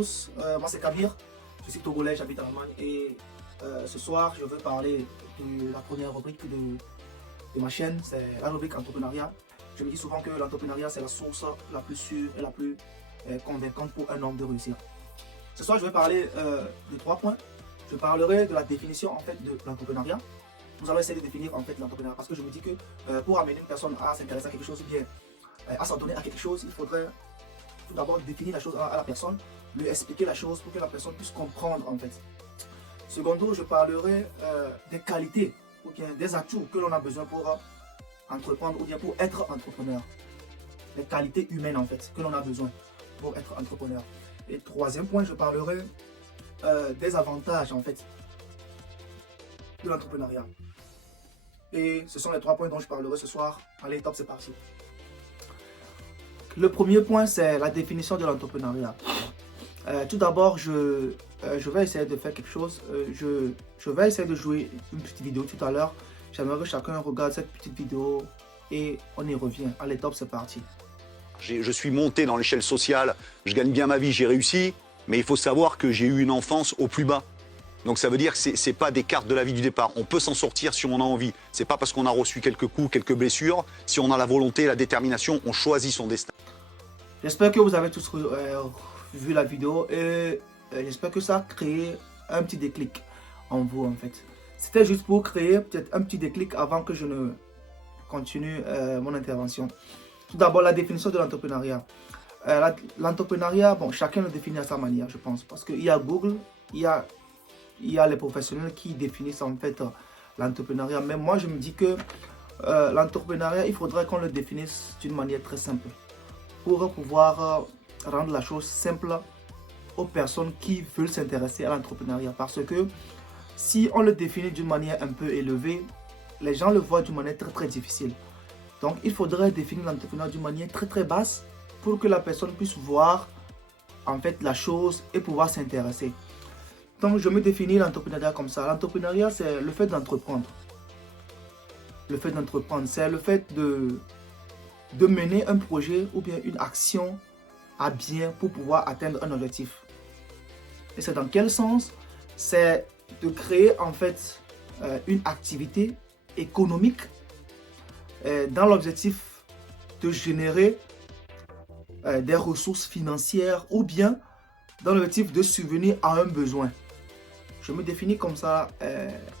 tous, moi c'est Kabir, je suis togolais, j'habite en Allemagne et ce soir je veux parler de la première rubrique de ma chaîne, c'est la rubrique entrepreneuriat. Je me dis souvent que l'entrepreneuriat c'est la source la plus sûre et la plus convaincante pour un homme de réussir. Ce soir je vais parler de 3 points. Je parlerai de la définition en fait de l'entrepreneuriat. Nous allons essayer de définir en fait l'entrepreneuriat parce que je me dis que pour amener une personne à s'intéresser à quelque chose ou bien à s'adonner à quelque chose, il faudrait tout d'abord définir la chose à la personne, lui expliquer la chose pour que la personne puisse comprendre en fait. Secondo, je parlerai des qualités ou bien des atouts que l'on a besoin pour entreprendre ou bien pour être entrepreneur. Les qualités humaines en fait que l'on a besoin pour être entrepreneur. Et troisième point, je parlerai des avantages en fait de l'entrepreneuriat. Et ce sont les 3 points dont je parlerai ce soir. Allez, top, c'est parti. Le premier point, c'est la définition de l'entrepreneuriat. Tout d'abord, je vais essayer de faire quelque chose. Je vais essayer de jouer une petite vidéo tout à l'heure. J'aimerais que chacun regarde cette petite vidéo et on y revient. Allez, top, c'est parti. Je suis monté dans l'échelle sociale, je gagne bien ma vie, j'ai réussi, mais il faut savoir que j'ai eu une enfance au plus bas. Donc ça veut dire que ce n'est pas des cartes de la vie du départ. On peut s'en sortir si on en a envie. Ce n'est pas parce qu'on a reçu quelques coups, quelques blessures. Si on a la volonté, la détermination, on choisit son destin. J'espère que vous avez tous vu la vidéo et j'espère que ça a créé un petit déclic en vous en fait. C'était juste pour créer peut-être un petit déclic avant que je ne continue mon intervention. Tout d'abord, la définition de l'entrepreneuriat. L'entrepreneuriat, bon, chacun le définit à sa manière, je pense. Parce qu'il y a Google, il y a les professionnels qui définissent en fait l'entrepreneuriat. Mais moi, je me dis que l'entrepreneuriat, il faudrait qu'on le définisse d'une manière très simple. Pour pouvoir rendre la chose simple aux personnes qui veulent s'intéresser à l'entrepreneuriat. Parce que si on le définit d'une manière un peu élevée, les gens le voient d'une manière très difficile. Donc il faudrait définir l'entrepreneuriat d'une manière très basse pour que la personne puisse voir en fait la chose et pouvoir s'intéresser. Donc je me définis l'entrepreneuriat comme ça. L'entrepreneuriat, c'est le fait d'entreprendre. Le fait d'entreprendre, c'est le fait de mener un projet ou bien une action à bien pour pouvoir atteindre un objectif. Et c'est dans quel sens? C'est de créer en fait une activité économique dans l'objectif de générer des ressources financières ou bien dans l'objectif de subvenir à un besoin. Je me définis comme ça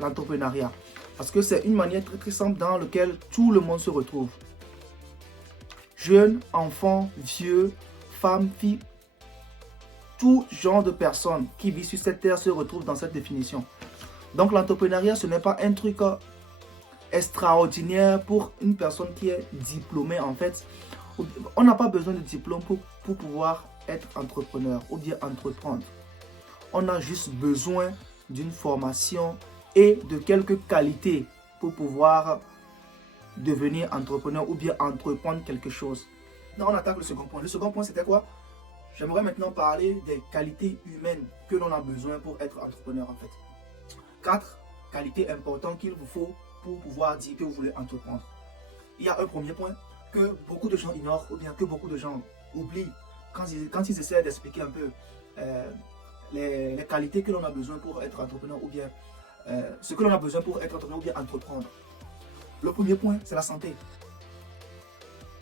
l'entrepreneuriat parce que c'est une manière très simple dans laquelle tout le monde se retrouve. Jeunes, enfants, vieux, femmes, filles, tout genre de personnes qui vivent sur cette terre se retrouvent dans cette définition. Donc l'entrepreneuriat, ce n'est pas un truc extraordinaire pour une personne qui est diplômée en fait. On n'a pas besoin de diplôme pour pouvoir être entrepreneur ou bien entreprendre. On a juste besoin d'une formation et de quelques qualités pour pouvoir devenir entrepreneur ou bien entreprendre quelque chose. Non, on attaque le second point. Le second point, c'était quoi? J'aimerais maintenant parler des qualités humaines que l'on a besoin pour être entrepreneur en fait. 4 qualités importantes qu'il vous faut pour pouvoir dire que vous voulez entreprendre. Il y a un premier point que beaucoup de gens ignorent ou bien que beaucoup de gens oublient quand ils essaient d'expliquer un peu les qualités que l'on a besoin pour être entrepreneur ou bien ce que l'on a besoin pour être entrepreneur ou bien entreprendre. Le premier point, c'est la santé.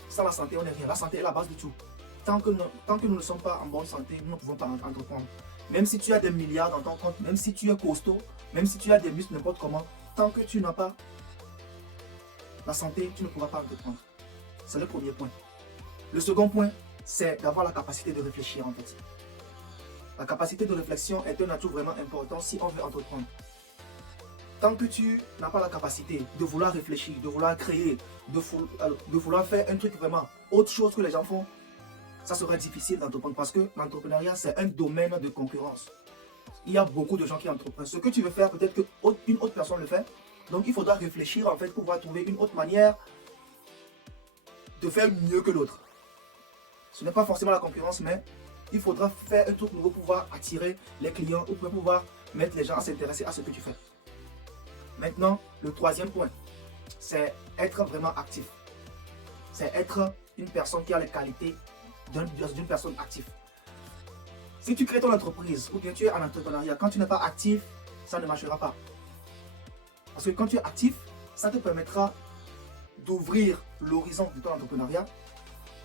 Sans la santé, on n'est rien. La santé est la base de tout. Tant que nous ne sommes pas en bonne santé, nous ne pouvons pas entreprendre. Même si tu as des milliards dans ton compte, même si tu es costaud, même si tu as des muscles n'importe comment, tant que tu n'as pas la santé, tu ne pourras pas entreprendre. C'est le premier point. Le second point, c'est d'avoir la capacité de réfléchir en fait. La capacité de réflexion est un atout vraiment important si on veut entreprendre. Tant que tu n'as pas la capacité de vouloir réfléchir, de vouloir créer, de vouloir faire un truc vraiment autre chose que les gens font, ça sera difficile d'entreprendre parce que l'entrepreneuriat, c'est un domaine de concurrence. Il y a beaucoup de gens qui entreprennent. Ce que tu veux faire, peut-être qu'une autre personne le fait. Donc, il faudra réfléchir en fait pour pouvoir trouver une autre manière de faire mieux que l'autre. Ce n'est pas forcément la concurrence, mais il faudra faire un truc nouveau pour pouvoir attirer les clients ou pour pouvoir mettre les gens à s'intéresser à ce que tu fais. Maintenant, le troisième point, c'est être vraiment actif. C'est être une personne qui a les qualités d'une personne active. Si tu crées ton entreprise ou bien tu es en entrepreneuriat, quand tu n'es pas actif, ça ne marchera pas. Parce que quand tu es actif, ça te permettra d'ouvrir l'horizon de ton entrepreneuriat,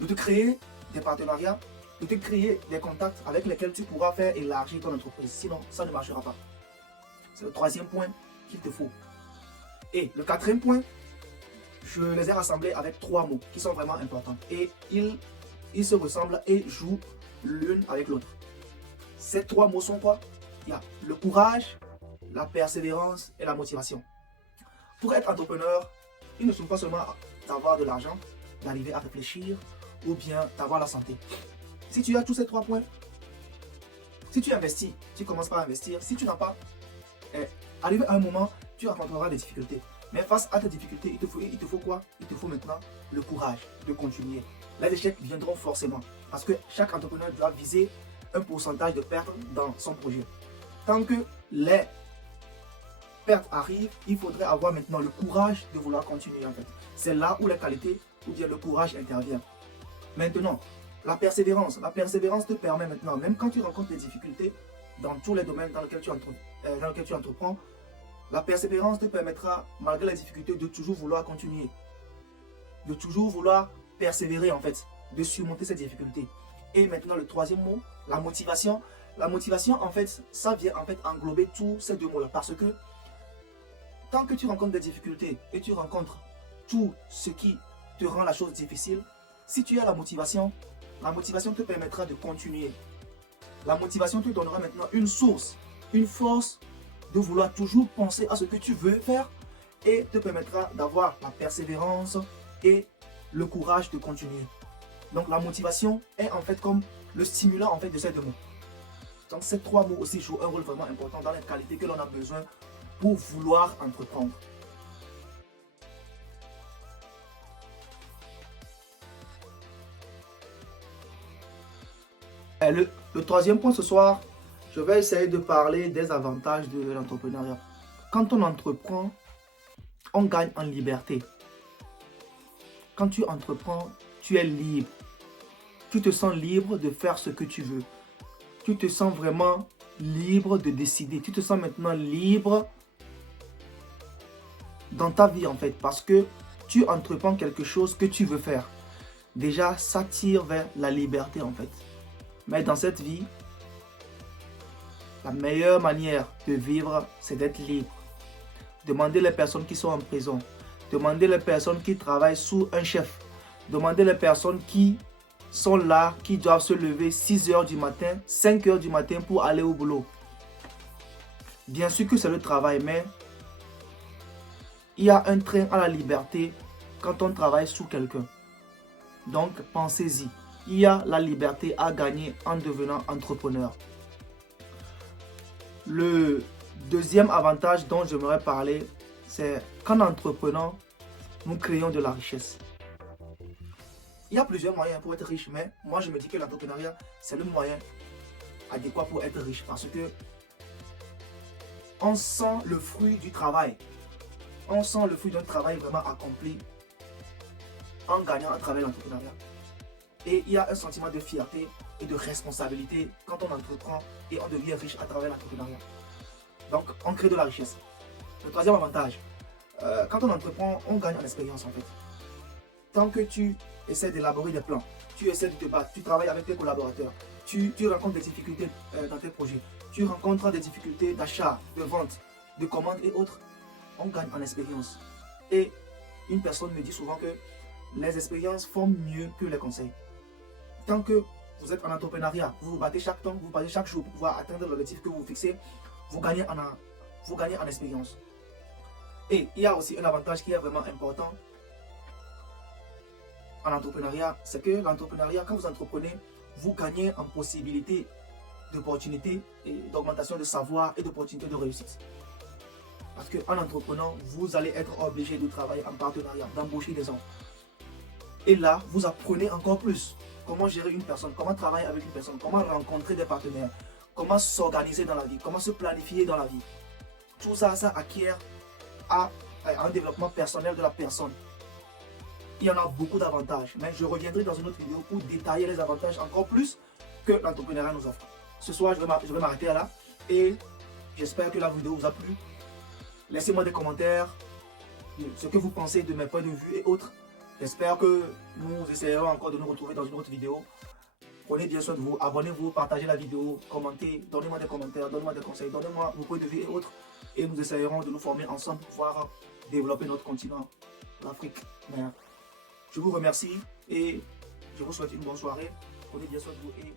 de te créer des partenariats, de te créer des contacts avec lesquels tu pourras faire élargir ton entreprise. Sinon, ça ne marchera pas. C'est le troisième point qu'il te faut. Et le quatrième point, je les ai rassemblés avec 3 mots qui sont vraiment importants. Et ils se ressemblent et jouent l'une avec l'autre. Ces 3 mots sont quoi? Il y a le courage, la persévérance et la motivation. Pour être entrepreneur, il ne suffit pas seulement d'avoir de l'argent, d'arriver à réfléchir ou bien d'avoir la santé. Si tu as tous ces 3 points, si tu investis, tu commences par investir. Si tu n'as pas, arrivé à un moment, tu rencontreras des difficultés. Mais face à tes difficultés, il te faut quoi? Il te faut maintenant le courage de continuer. Les échecs viendront forcément parce que chaque entrepreneur doit viser un pourcentage de pertes dans son projet. Tant que les pertes arrivent, il faudrait avoir maintenant le courage de vouloir continuer en fait. C'est là où les qualités ou bien le courage intervient. Maintenant, la persévérance. La persévérance te permet maintenant, même quand tu rencontres des difficultés dans tous les domaines dans lesquels tu entreprends, la persévérance te permettra, malgré les difficultés, de toujours vouloir continuer. De toujours vouloir persévérer en fait, de surmonter ces difficultés. Et maintenant le troisième mot, la motivation. La motivation en fait, ça vient en fait englober tous ces 2 mots-là. Parce que tant que tu rencontres des difficultés et tu rencontres tout ce qui te rend la chose difficile, si tu as la motivation te permettra de continuer. La motivation te donnera maintenant une source, une force de vouloir toujours penser à ce que tu veux faire et te permettra d'avoir la persévérance et le courage de continuer. Donc la motivation est en fait comme le stimulant en fait de ces 2 mots. Donc ces 3 mots aussi jouent un rôle vraiment important dans les qualités que l'on a besoin pour vouloir entreprendre. Et le troisième point ce soir, je vais essayer de parler des avantages de l'entrepreneuriat. Quand on entreprend, on gagne en liberté. Quand tu entreprends, tu es libre. Tu te sens libre de faire ce que tu veux. Tu te sens vraiment libre de décider. Tu te sens maintenant libre dans ta vie en fait. Parce que tu entreprends quelque chose que tu veux faire. Déjà, ça tire vers la liberté en fait. Mais dans cette vie, la meilleure manière de vivre, c'est d'être libre. Demandez les personnes qui sont en prison. Demandez les personnes qui travaillent sous un chef. Demandez les personnes qui sont là, qui doivent se lever 6 h du matin, 5 h du matin pour aller au boulot. Bien sûr que c'est le travail, mais il y a un train à la liberté quand on travaille sous quelqu'un. Donc, pensez-y. Il y a la liberté à gagner en devenant entrepreneur. Le deuxième avantage dont j'aimerais parler, c'est qu'en entreprenant, nous créons de la richesse. Il y a plusieurs moyens pour être riche, mais moi je me dis que l'entrepreneuriat, c'est le moyen adéquat pour être riche parce que on sent le fruit du travail. On sent le fruit d'un travail vraiment accompli en gagnant à travers l'entrepreneuriat. Et il y a un sentiment de fierté et de responsabilité quand on entreprend et on devient riche à travers l'entrepreneuriat. Donc, on crée de la richesse. Le troisième avantage, quand on entreprend, on gagne en expérience en fait. Tant que tu essaies d'élaborer des plans, tu essaies de te battre, tu travailles avec tes collaborateurs, tu rencontres des difficultés dans tes projets, tu rencontres des difficultés d'achat, de vente, de commandes et autres, on gagne en expérience. Et une personne me dit souvent que les expériences font mieux que les conseils. Tant que vous êtes en entrepreneuriat, vous vous battez chaque temps, vous battez chaque jour pour pouvoir atteindre l'objectif que vous vous fixez, vous gagnez en expérience. Et il y a aussi un avantage qui est vraiment important en entrepreneuriat, c'est que l'entrepreneuriat, quand vous entreprenez, vous gagnez en possibilité d'opportunités et d'augmentation de savoir et d'opportunités de réussite. Parce qu'en entreprenant, vous allez être obligé de travailler en partenariat, d'embaucher des gens. Et là, vous apprenez encore plus comment gérer une personne, comment travailler avec une personne, comment rencontrer des partenaires, comment s'organiser dans la vie, comment se planifier dans la vie. Tout ça, ça acquiert à un développement personnel de la personne. Il y en a beaucoup d'avantages, mais je reviendrai dans une autre vidéo pour détailler les avantages encore plus que l'entrepreneuriat nous offre. ce soir, je vais m'arrêter là. Et j'espère que la vidéo vous a plu. Laissez-moi des commentaires, ce que vous pensez de mes points de vue et autres. J'espère que nous essayerons encore de nous retrouver dans une autre vidéo. Prenez bien soin de vous, abonnez-vous, partagez la vidéo, commentez, donnez-moi des commentaires, donnez-moi des conseils, donnez-moi vos points de vue et autres. Et nous essayerons de nous former ensemble pour pouvoir développer notre continent, l'Afrique. Je vous remercie et je vous souhaite une bonne soirée. Prenez bien soin de vous et